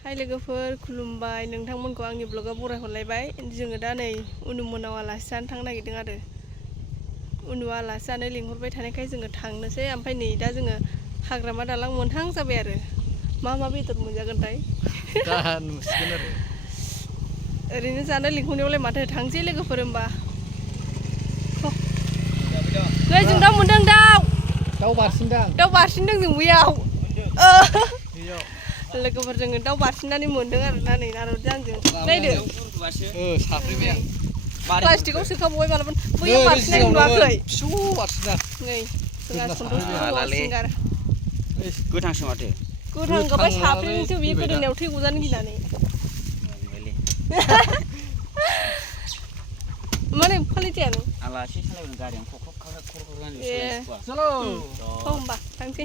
हाय लोगोफोर खुलुमबाय नोंथांमोनखौ आंनि ब्लगाव बरायहरलायबाय जोङो दा नै उनुमोनाव आलासि जानो थांनो नागिरदों आरो उनुआ आलासि जानो लिंहरबाय थानायखाय जोङो थांनोसै ओमफ्राय नै दा जोङो हाग्रामा दालां मोनहां जाबाय आरो मा बेदर मोनजागोनथाय दा नुसिगोन आरो ओरैनो जानो लिंहरनायावलाय माथो थांसै लोगोफोर होमबा नै जों दाउ मोनदों दाउ बारसिनदों जों बैयाव लोगोफोर जोङो दाउ बारसिननानै मोनदों आरोना नै नारदजों आंजों नायदो साफ्रेबाय आं प्लास्टिकआव सोखाबावबाय मालाबा बैयाव बारसिननाय नुवाखै फिसौ बारसिना नै जोंहा सन्थस सिंगार गोथांसो माथो गोथां गोबाय साफ्रेनोसो बेयो गोदोनायाव थै गजानो गिनानै माने फालिथाया नों आलासि सालायबोनो गारियानो खख्रब खख्रब चलो होमबा थांसै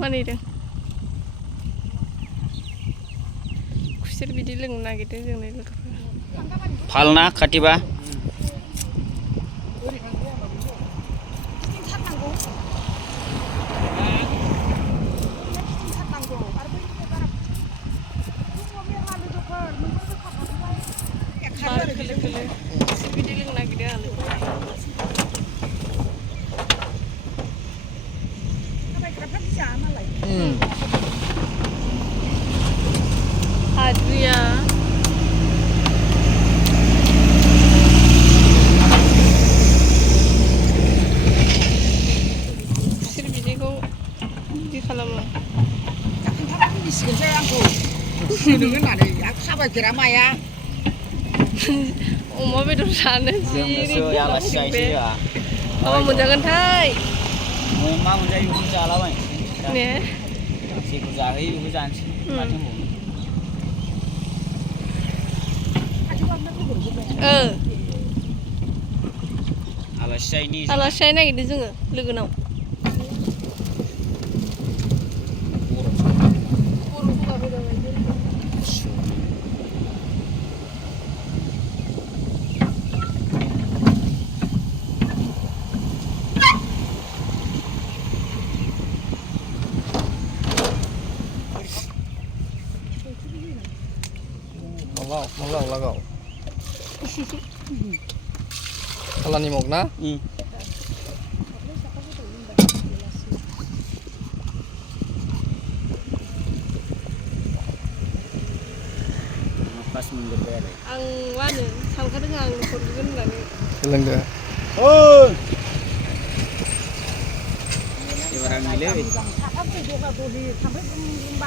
मानिदों खुसेर बिदि लोंनो नागिरदों जोंनि लोगोफोर फालना खाथिबा खुसेर बिदि लोंनो नागिरदों आं हाद्रिया खुसेर बिदैखौ बिदि खालामो मिसिगोनसै आंखौ सोनो होननानै आं खाबायफेरा माया अमा बेदर जानो जि मा मोनजागोनथाय मा मोनजायो बेखौ जालाबाय ने जेखौ जाहोयो बेखौ जानोसै माथो आलासि जानो नागिरदों जोङो लोगोनाव Lagaw. Kalani mog na? pas minggu bere. Ang wano, sangkadang ang kurgun lagi. Ilang dia? Oh. Di barang gile.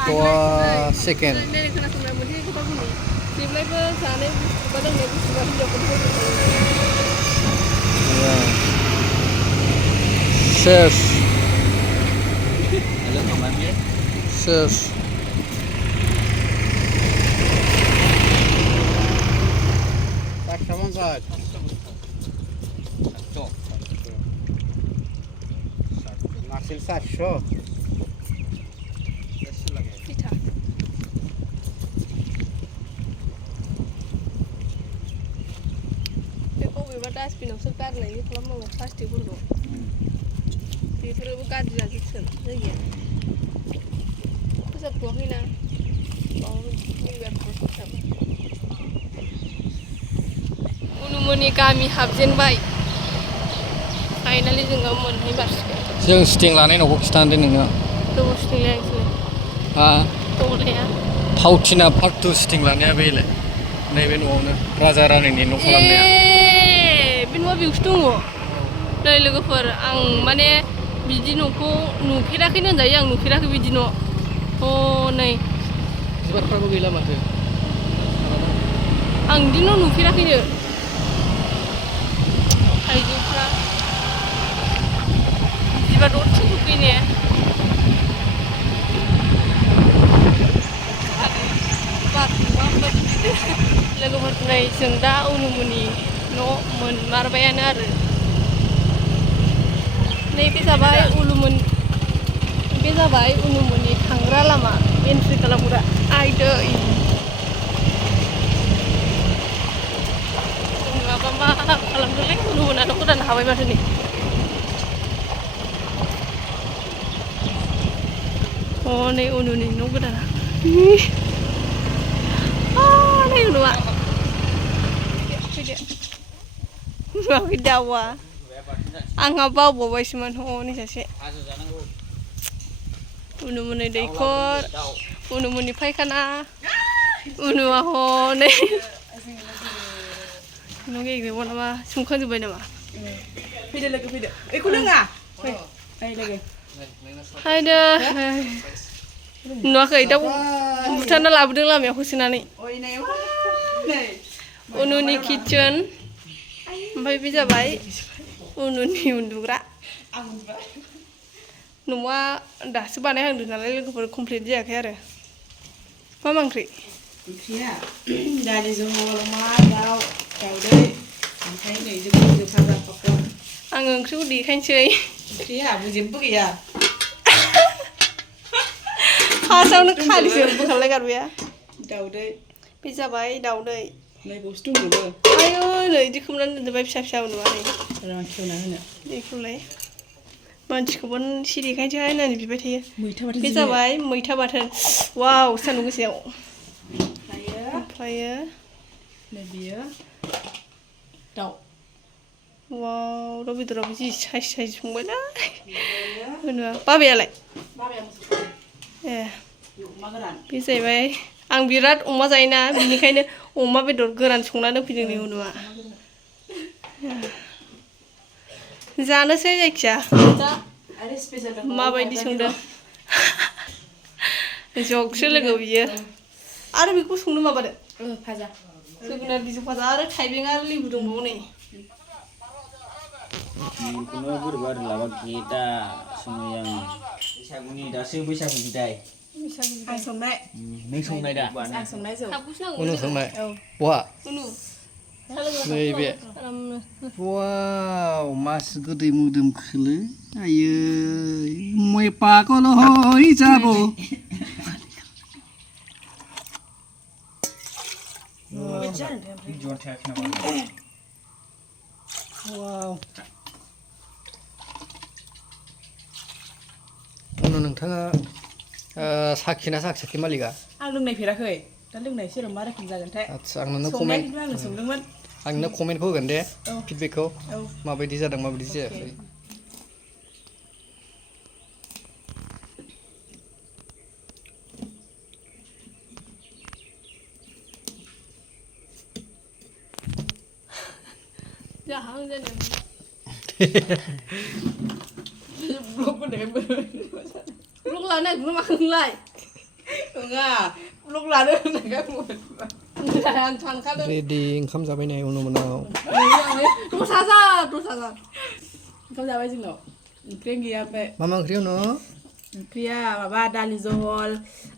Tua second. Nenek kena sebenarnya mungkin kita gini. Sebenarnya sana badang nenek sebenarnya jauh pun. Ses. Halo kembali. Ses. Tak sama kan? Nasil sasho. Kita. Beko beba dustbin आवसो गारनायनि खालामनांगौ प्लास्टिकफोरखौ बेफोरबो गाज्रि जाजोबगोन जायगाया फोसाबथ'वाखैना उनुमोननि गामि हाबजेनबाय finally जोङो मोनहैमारसिगोन जों सिटिं लानाय न'खौ खिथानो नोङो दङ सिटिं लायाखै हा दङलाया फावथिना पार्ट 2 सिटिं लानाया बेलाय नैबे न'आवनो राजा रानिनि न' खालामनाया बे न'आ बेयावसो दङ नै लोगोफोर आं माने बिदि न'खौ नुफेराखैनो होनजायो आं नुफेराखै बिदि न' नै बिबारफ्राबो गैला माथो आं बिदि न' नुफेराखैनो थाइजौफ्रा बिबार दरथिं सफैने नै जों दा उनुमोननि न' मोनमारबायानो आरो नैबे जाबाय बे जाबाय उनुमोननि थांग्रा लामा एन्ट्रि खालामग्रा आइदै माबा मा खालामदोंलै उनुमोना न' गोदान हाबाय माथो नै नै उनुनि न' गोदाना नै उनुआ फैदो नुवाखै दाउआ आंहा बावबावबायसोमोन हनै सासे उनुमोननि दैखर उनुमोननि फायखाना उनुआ हनै न' गेग्रेबाव नामा संखांजोब्बाय नामा फैदो लोगो फैदो बेखौ लोङा फै लोगो हायदो नुवाखै दाउ बुथारना लाबोदों लामायाव होसोनानै उनुनि किटचेन ओमफ्राय बे जाबाय उनुनि उन्दुग्रा न'आ दासो बानायहांदों नालाय लोगोफोर कमप्लिट जायाखै आरो मा ओंख्रि ओंख्रिया दालि जहल अमा दाउ दाउदै ओमफ्राय नै जोगोनार भाजा पापर आङो ओंख्रिखौ देखायनोसै ओंख्रिया जेबो गैया फार्स्टआवनो खालिसो बोखारलाय गारबाया दाउदै बे जाबाय दाउदै नै बावसो दंजोबो आयौ नै इदि खोमनानै दोनजोब्बाय फिसा फिसा उनुवानै र' खेवना होनो बेखौलाय मानसिखौबो एसे देखायनोसै होननानै बिबाय थायो मैथा बाथोन बे जाबाय मैथा बाथोन वाव सान्दुं गोसायाव ओमफ्रायो नै बियो दाउ वाव दाउ बेदराबो जि साइज साइज संबायलै उनुआ बाबायालाय ए अमा गोरान बे जाहैबाय आं बिराद अमा जायोना बिनिखायनो अमा बेदर गोरान संनानै फैदों नै उनुआ जानोसै जायखिया आरो स्पेशल माबायदि संदों जगसो लोगो बियो आरो बेखौ संनो माबादो भाजा जोगोनार बिजौ भाजा आरो थाइबें आरो लेबु दंबावो नै बेखौनो बोरैबा लाबा गेटा सङो आं बैसागुनि दासो बैसागु बिदाय आं संनाय नों संनाय दा आं संनाय जौ उनु संनाय बहा उनु नैबे आरामनो वाव मास गोदै मोदोमखोलो आयै मैं पागल हई যাব वाव उनु नोंथाङा साखिना साखियाखै मालिका आं लोंनायफेराखै दा लोंनायसै र' मा रोखोम जागोनथाय आदसा आं नोंनो संनाय कमेन्ट खिन्थु आंनो संदोंमोन आं नोंनो कमेन्टखौ होगोन दे औ फिडबेकखौ औ माबायदि जादों माबायदि जायाखै जाहां जादों ब्लग लानो नागिरदों माखो नोंलाय नङा ब्लग लानो होननायखाय आं थांखादों रेडि ओंखाम जाबाय नै उनु मोनाव दस हाजार ओंखाम जाबाय जोंनाव ओंख्रियानो गैया ओमफ्राय मा मा ओंख्रि उनु ओंख्रिया माबा दालि जहल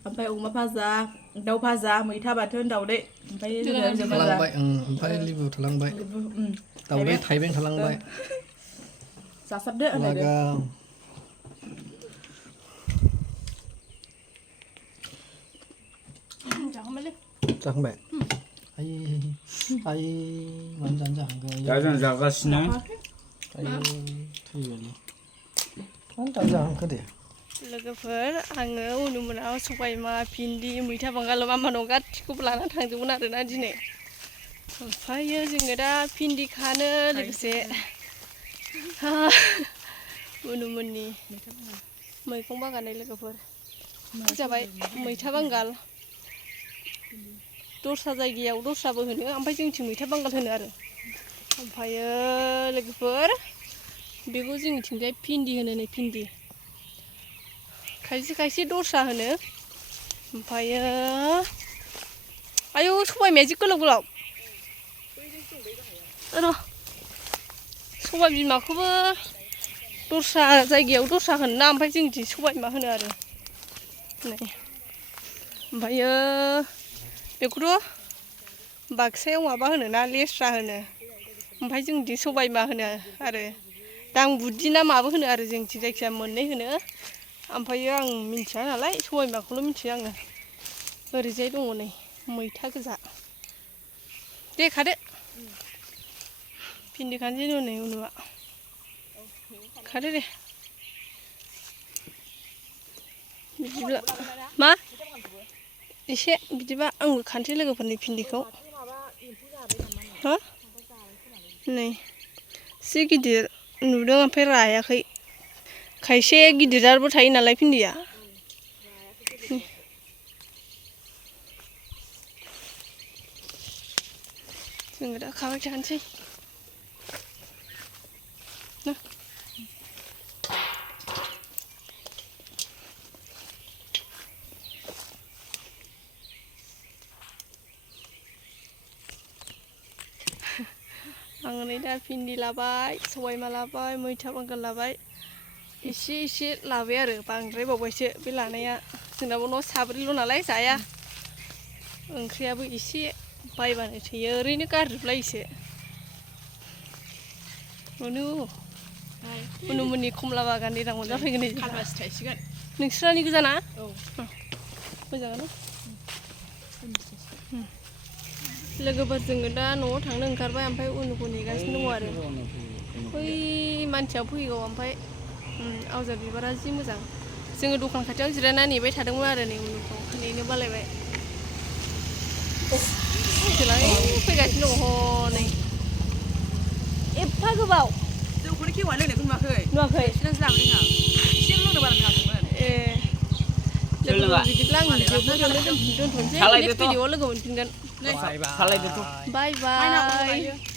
ओमफ्राय अमा भाजा दाउ भाजा मैथा बाथोन दाउदै ओमफ्य जोगोनार बिजौ भाजा थालांबाय ओमफ्राय लेबु थालांबाय दाउदै थाइबें थालांबाय जासाबदो होनलायदो लागाव जाखांबायलै जाखांबाय आयै आयै मानो जानो जाखांखो दा जों जागासिनो आयै थैबायलै मानो जानो जाखांखो दे लोगोफोर आङो उनुमोनाव सबायमा भिन्दि मैथा बांगाल मा मा दं गासिखौबो लानानै थांदोंमोन आरोना दिनै ओमफ्रायो जोङो दा भिन्दि खानो लोगोसे उनुमोननि मैगं बागाननि लोगोफोर जाबाय मैथा बांगाल दस्रा जायगायाव दस्राबो होनो ओमफ्राय जोंनिथिं मैथा बांगाल होनो आरो ओमफ्रायो लोगोफोर बेखौ जोंनिथिंजाय भिन्दि होनो नै भिन्दि खायसे खायसे दस्रा होनो ओमफ्रायो आयौ सबायमाया जि गोलाव गोलाव र' सबाय बिमाखौबो दस्रा जायगायाव दस्रा होनोना ओमफ्राय जोंनिथिं सबायबिमा होनो आरो नै ओमफ्रायो बेखौथ' बाक्सायाव माबा होनो ना लेस्रा होनो ओमफ्राय जोंनिथिं सबायबिमा होनो आरो दां बुदि ना माबो होनो आरो जोंनिथिं जायखिजाया मोननै होनो ओमफ्रायो आं मिन्थिया नालाय सबायबिमाखौल' मिन्थियो आङो ओरैजाय दङ नै मैथा गोजा दे खादो भिन्दि खानोसै नै उनुआ खादो दे बिदिब्ला मा एसे बिदिबा आंबो खानोसै लोगोफोरनि भिन्दिखौ हा नै एसे गिदिर नुदों ओमफ्राय रायाखै खायसे गिदिराबो थायो नालाय भिन्दिया जोङो दा खाबाय थानोसै ना आं नै दा भिन्दि लाबाय सबायबिमा लाबाय मैथा बांगाल लाबाय एसे एसे लाबाय आरो बांद्रायबावबायसो बे लानाया जोंनाबो न'आव साब्रैल' नालाय जाया ओंख्रियाबो एसे बायबानो थोयो ओरैनो गारजोबलायोसो उनुमोननि खमला बागान देनां मोनजाफैगोन नै खालमासि थायसिगोन नोंस्रानि गोजाना औ मोजाङानो लोगोफोर जोङो दा न'आव थांनो ओंखारबाय ओमफ्राय उनुखौ नेगासिनो दङ आरो बै मानसिया फैगौ ओमफ्राय आवजार बिबारा जि मोजां जोङो दखान खाथियाव जिरायना नेबाय थादोंमोन आरो नै उनुखौ नेनो बालायबाय फैलाय फैगासिनो दङ हनै एफा गोबाव जौखौनो खेवना लोंनायखौ नुवाखै नुवाखै सिगां जाबोदों आं एसे लोंनो बारा नाङाखैमोन ए लोगोफोर बिदिब्ला आं भिडिअखौ बेयावनो दोनथ'नोसै नेक्स्ट भिडिअआव लोगो मोनफिनगोन खालायदोथ' बाय बाय